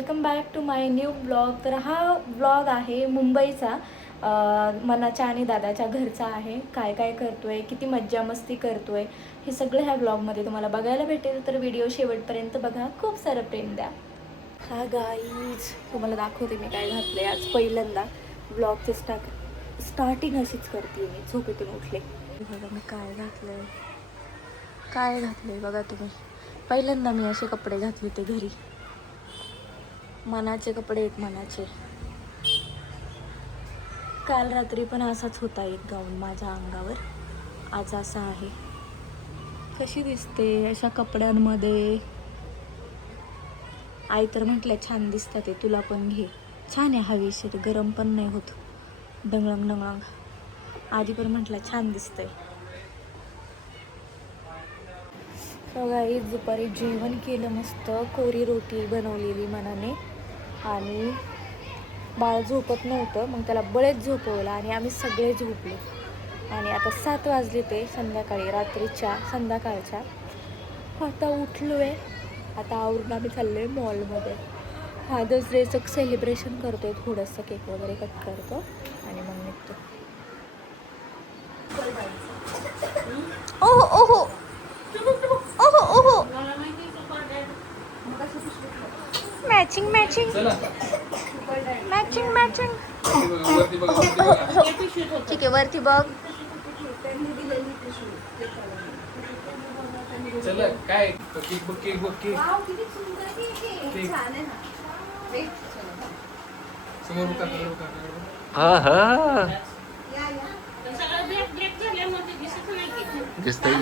Welcome back to my new blog. तर हा blog आहे मुंबईचा, मनाच्या आणि दादाच्या घरचा आहे. काय काय करतोय, किती मज्जा मस्ती करतोय, हे सगळं ह्या ब्लॉगमध्ये तुम्हाला बघायला भेटेल. तर व्हिडिओ शेवटपर्यंत बघा, खूप सारं प्रेम द्या. हा गाईज तुम्हाला दाखवते मी काय घातलंय आज. पहिल्यांदा ब्लॉगचे स्टार्टिंग अशीच करते मी, झोपेतून उठले. बघा मी काय घातलंय बघा तुम्ही. पहिल्यांदा मी असे कपडे घातले ते घरी, मनाचे कपडे आहेत मनाचे. काल रात्री पण असाच होता एक गाऊन माझ्या अंगावर, आज असा आहे. कशी दिसते अशा कपड्यांमध्ये? आई तर म्हटलं छान दिसतात ते, तुला पण घे. छान आहे, हवेशीर, गरम पण नाही होत, डंगळंग डंगळंग. आधी पण म्हटलं छान दिसतंय. सगळी दुपारी जेवण केलं, मस्त कोरी रोटी बनवलेली मनाने. आणि बाळ झोपत नव्हतं, मग त्याला बळेच झोपवलं आणि आम्ही सगळे झोपलो. आणि आता 7 वाजले ते संध्याकाळच्या. आता उठलो आहे. आता आवरून आम्ही चाललो आहे मॉलमध्ये. फादर्स डेचं सेलिब्रेशन करतो आहे, थोडंसं केक वगैरे कट करतो आणि मग निघतो. ओहो ओहो ओहो ओहो, मॅचिंग मॅचिंग मॅचिंग मॅचिंग. ठीक आहे, वरती बघ. काय दिसतंय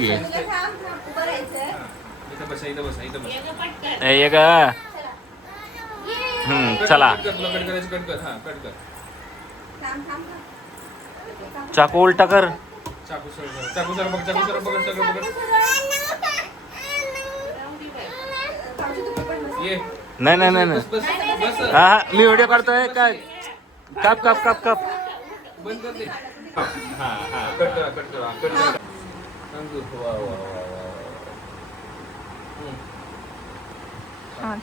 चला. चाकू उलटा कर. चाकू सर बघ. नाही. हा मी व्हिडिओ काढतोय काय. काप बंद कर दे. कट करा.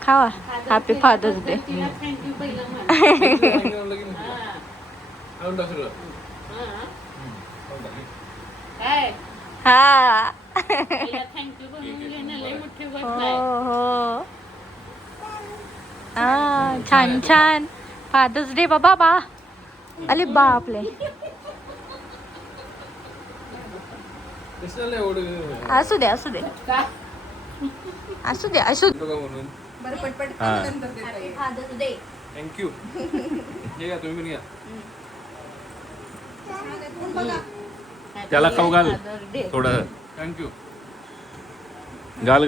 खावा. Happy father's day. हा हो. छान फादर्स डे बाबा. अरे बापले, असू दे फादर्स डे. थँक्यू. तुम्ही पण घ्या. त्याला खाऊ घाल थोडं. थँक्यू. घाल.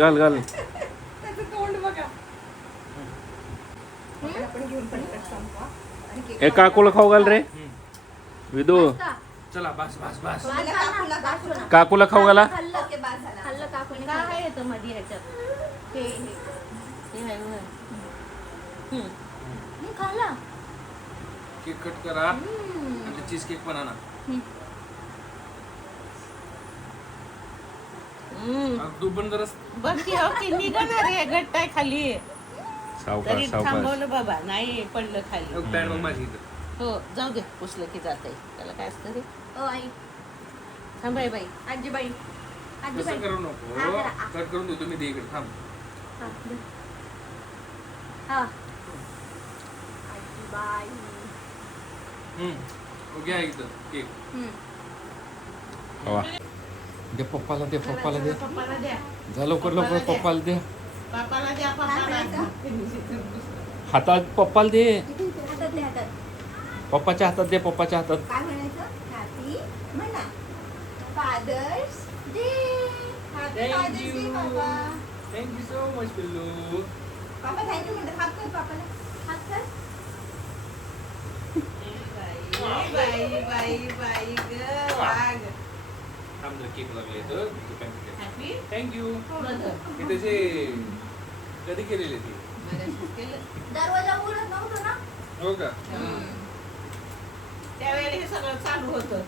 ए काकूला खाऊ घाल रे विदू. चला बस. काकूला खाऊ घाला. केक कट करा आणि चीज केक पण आणा. तू पण जरा बघ की निघणार आहे गट्टा खाली. तरी थांबवलं बाबा, नाही पडलं खाली. पॅड मग माझी इथं. हो जाऊ दे, पुसलं की जाते. त्याला काय असतं रे. आई थांबाय बाई, आजीबाई कसं करू नको. कट करून देतो मी. दे इकडे. थांब. ओके आहे इथं केक. दे पप्पाला दे. जा लवकर पप्पाला दे. हातात पप्पाला दे. पप्पाच्या हातात दे. पप्पाच्या हातात. काय म्हणायचं? हॅपी म्हणा father's day. Happy father's day बाबा. थँक्यू सो मच पिल्लू. पापा थँक्यू म्हणतात. हात कर पापाला. हात कर. बाई ग वाघ. थांब जरा केक लागले तर. थँक्यू. दरवाजा हे त्याचे कधी केलेले ते? उघडत नव्हतं ना. हो का? त्यावेळेला हे सगळं चालू होतं.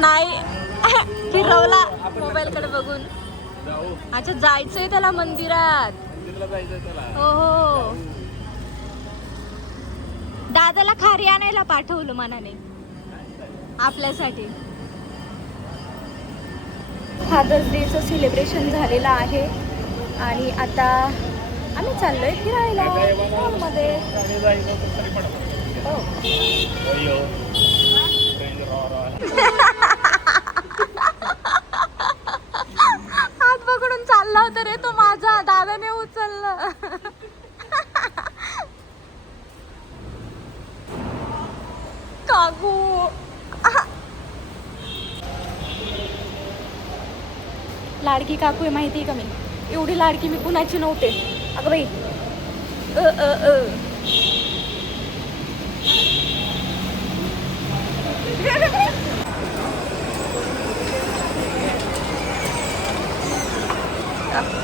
नाही फिरवला मोबाईल कडे बघून. अच्छा जायचंय त्याला मंदिरात. हो हो दादाला खारी आणायला पाठवलं मनाने आपल्यासाठी. फादर्स डेचं सेलिब्रेशन झालेलं आहे आणि आता आम्ही चाललोय फिरायला मॉलमध्ये. हात पकडून चालला होता रे तो माझा, दादाने उचललं. काकू लाडकी काकू आहे माहिती आहे का? मी एवढी लाडकी मी कुणाची नव्हते. अगं बाई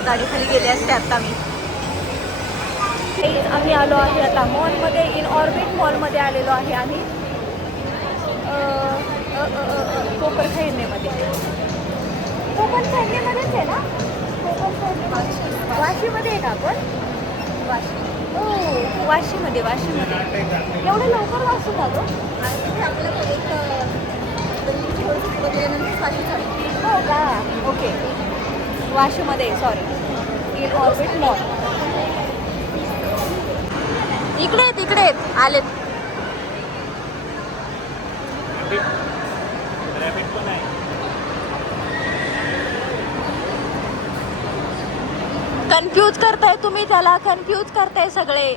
गाडी खाली गेले असते आता मी. आम्ही आलो आहे आता मॉलमध्ये, इन ऑर्बिट मॉलमध्ये आलेलो आहे आम्ही. कोकण खैरनेमध्ये. कोकण खैरनेमध्येच आहे ना? वाशीमध्ये आहे का आपण? हो वाशीमध्ये. एवढं लवकर वासून आलो. हो का? ओके वाशीमध्ये, सॉरी, इन ऑर्बिट मॉल. इकडे आलेत. कन्फ्यूज करताय तुम्ही त्याला, कन्फ्यूज करताय सगळे.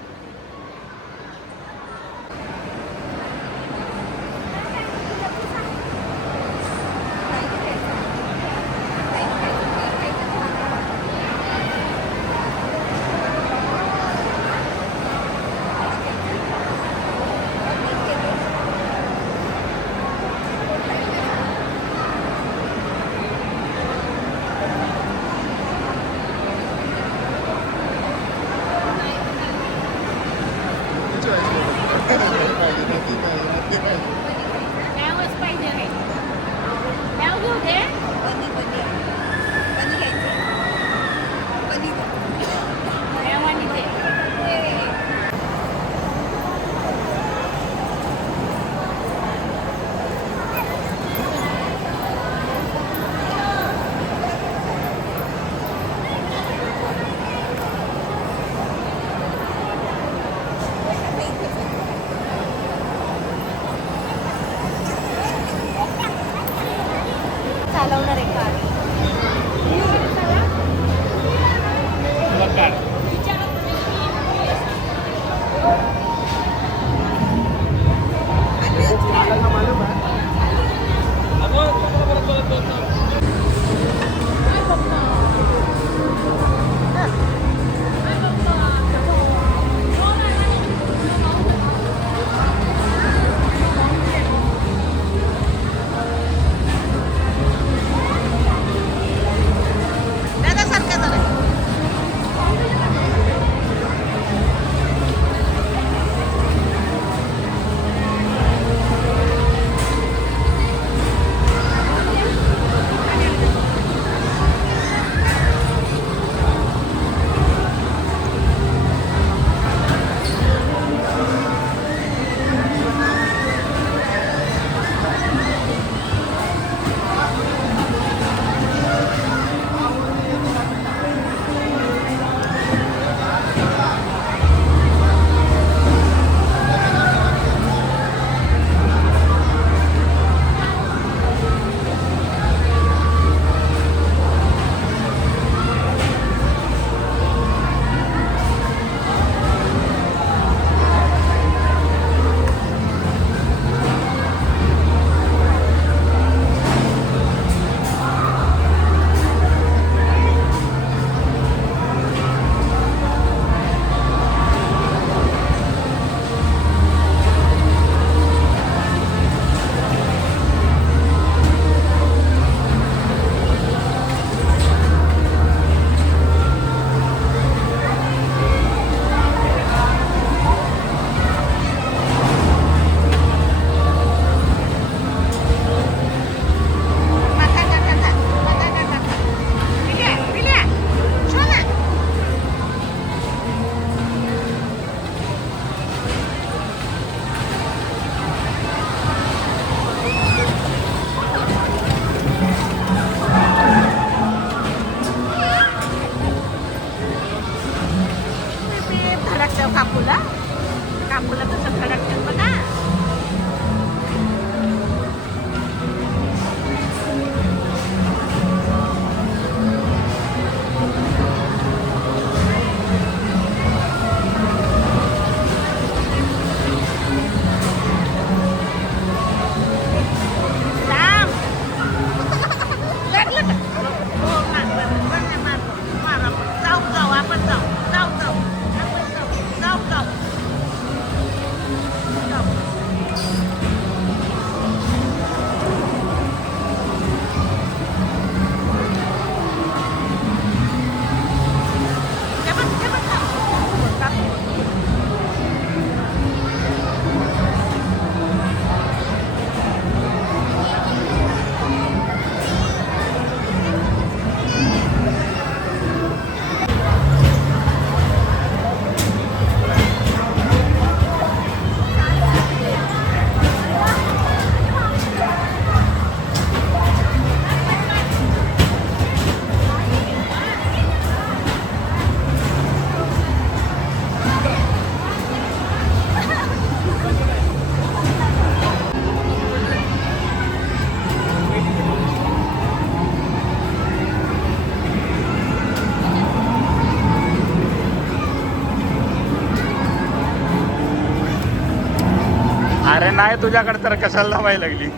नाही तुझ्याकडे तर कशाला धावायला लागली.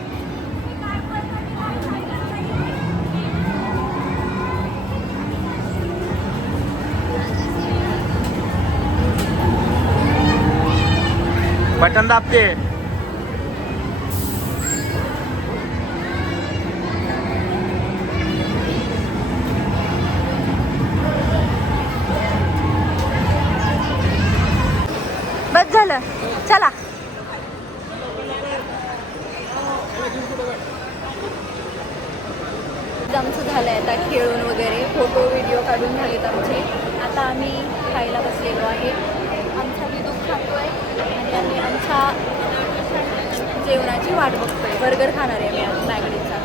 बटन दाबते. बस झालं, चला. आमचं झालंय आता खेळून वगैरे, फोटो व्हिडिओ काढून झालेत आमचे. आता आम्ही खायला बसलेलो आहे. आमचा विदू खातोय आणि आम्ही आमच्या जेवणाची वाट बघतोय. बर्गर खाणार आहे मी आज मॅगडीचा.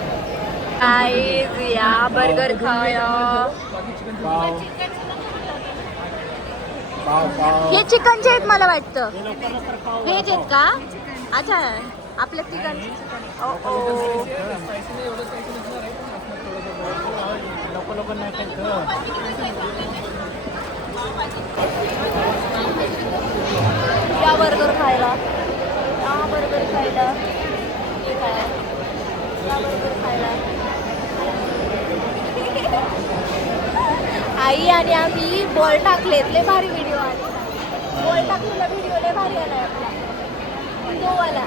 काय या बर्गर खाया. हे चिकनचे आहेत मला वाटतं. व्हेज आहेत का? अच्छा, आपल्या तिघांचे चिकन. या बर्गर खायला, या बर्गर खायला, हे काय या बर्गर खायला. आई आणि आम्ही बॉल टाकलेत. लय भारी व्हिडिओ आले. बॉल टाकलेला व्हिडिओ लय भारी आलाय आपला तो वाला.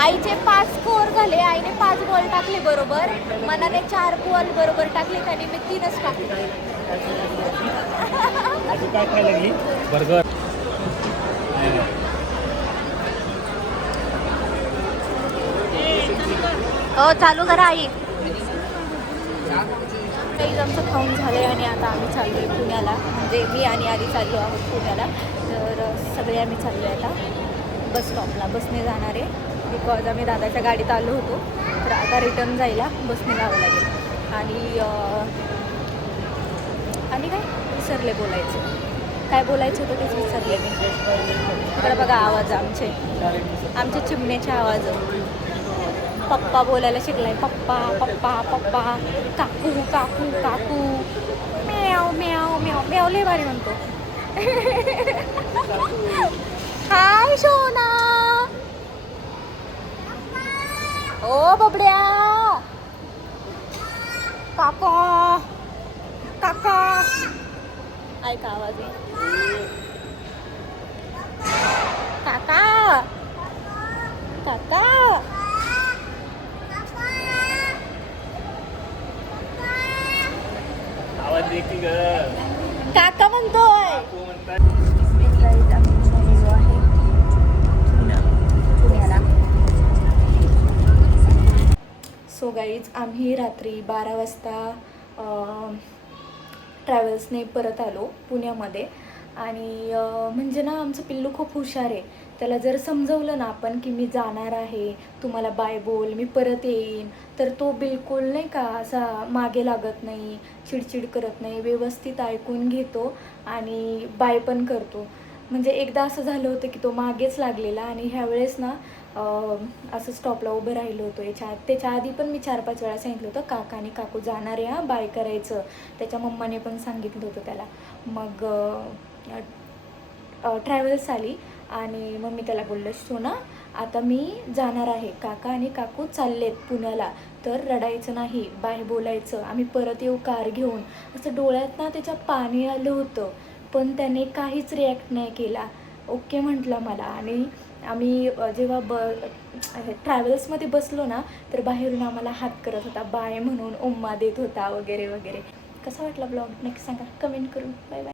आईचे 5 स्कोअर झाले. आईने 5 बॉल टाकले बरोबर. मनाने 4 बॉल बरोबर टाकले आणि मी 3च टाकले. काय खायला लागली? बर्गर. हो चालू करा आई. काही आमचं खाऊन झालंय आणि आता आम्ही चाललोय पुण्याला. म्हणजे मी आणि आधी चाललो आहोत पुण्याला. तर सगळे आम्ही चाललोय आता बस स्टॉपला. बसने जाणार आहे बिकॉज आम्ही दादाच्या गाडीत आलो होतो. तर आता रिटर्न जायला बसने जावं लागेल. आणि काय विसरले बोलायचं. काय बोलायचं होतं तेच विसरले मी. इकडे बघा आवाज आमचे चिमण्याचे आवाज. पप्पा बोलायला शिकलाय. पप्पा पप्पा पप्पा. काकू काकू काकू. म्याव म्याव म्याव. म्याव लय भारी म्हणतो. हाय सोना. ओ बबड्या. काका काका. ऐका आवाज काका काका. काका म्हणतोय. सो गाईज आम्ही रात्री 12 वाजता ट्रॅव्हल्सने परत आलो पुण्यामध्ये. आणि म्हणजे ना आमचं पिल्लू खूप हुशार आहे. त्याला जर समजवलं ना आपण की मी जाणार आहे, तुम्हाला बाय बोल, मी परत येईन, तर तो बिलकुल नाही का असा मागे लागत नाही, चिडचिड करत नाही, व्यवस्थित ऐकून घेतो आणि बाय पण करतो. म्हणजे एकदा असं झालं होतं की तो मागेच लागलेला आणि ह्यावेळेस ना असं स्टॉपला उभं राहिलो होतो. त्याच्या आधी पण मी 4-5 वेळा सांगितलं होतं काका आणि काकू जाणार आहे हां, बाय करायचं. त्याच्या मम्माने पण सांगितलं होतं त्याला. मग ट्रॅव्हल्स आली आणि मग मी त्याला बोललं सोना आता मी जाणार आहे, काका आणि काकू चाललेत पुण्याला, तर रडायचं नाही, बाय बोलायचं, आम्ही परत येऊ कार घेऊन. असं डोळ्यात ना त्याच्या पाणी आलं होतं पण त्याने काहीच रिॲक्ट नाही केला. ओके म्हटलं मला. आणि आम्ही जेव्हा ट्रॅव्हल्समध्ये बसलो ना तर बाहेरून आम्हाला हात करत होता, बाय म्हणून उम्मा देत होता वगैरे वगैरे. कसा वाटला ब्लॉग नक्की सांगा कमेंट करून. Bye bye.